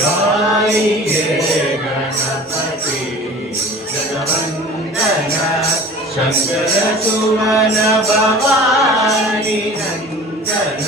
गाइए गणपति जगवंदन शंकर सुवन भवानी नंदन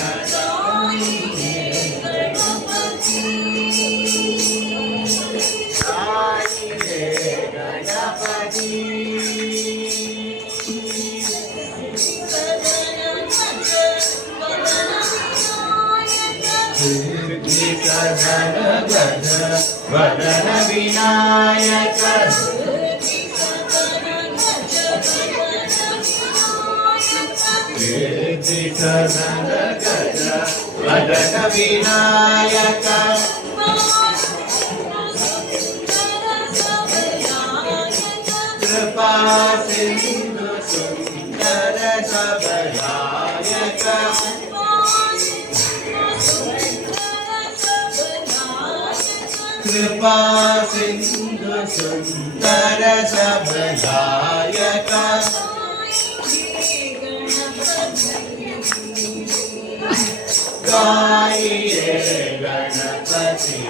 वदन विनायक वदन विनायक कृपा सिंधु सुंदर सबलायक कृपा सिंधु सुंदर सबलायक गाइए गणपति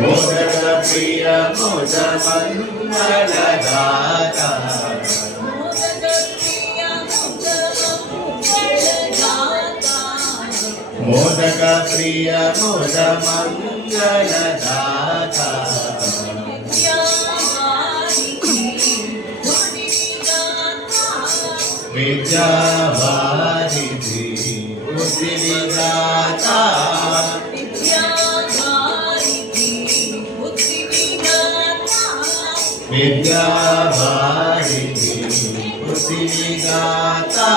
मोदक प्रिय मोद मंगल दाता मोदक प्रिय मोद मंगल दाता विद्या वारिधि बुद्धि विधाता विद्या वारिधि बुद्धि विधाता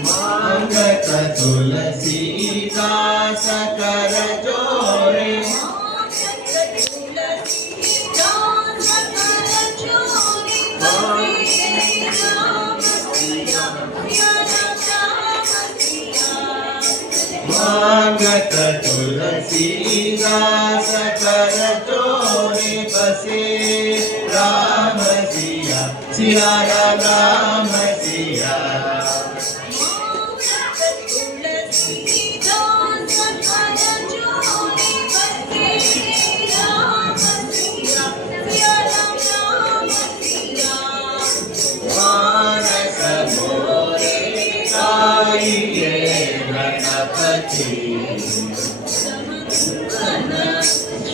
मांगत तुलसीदास कर जोरे मांगत तुलसीदास कर जोरे बसे राम सिया सिया राम सिया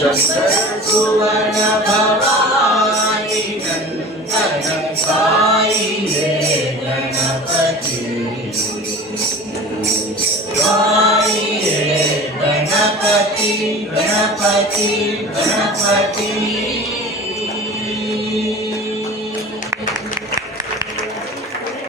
शंकर सुवन भवानी नंदन गाइए गणपति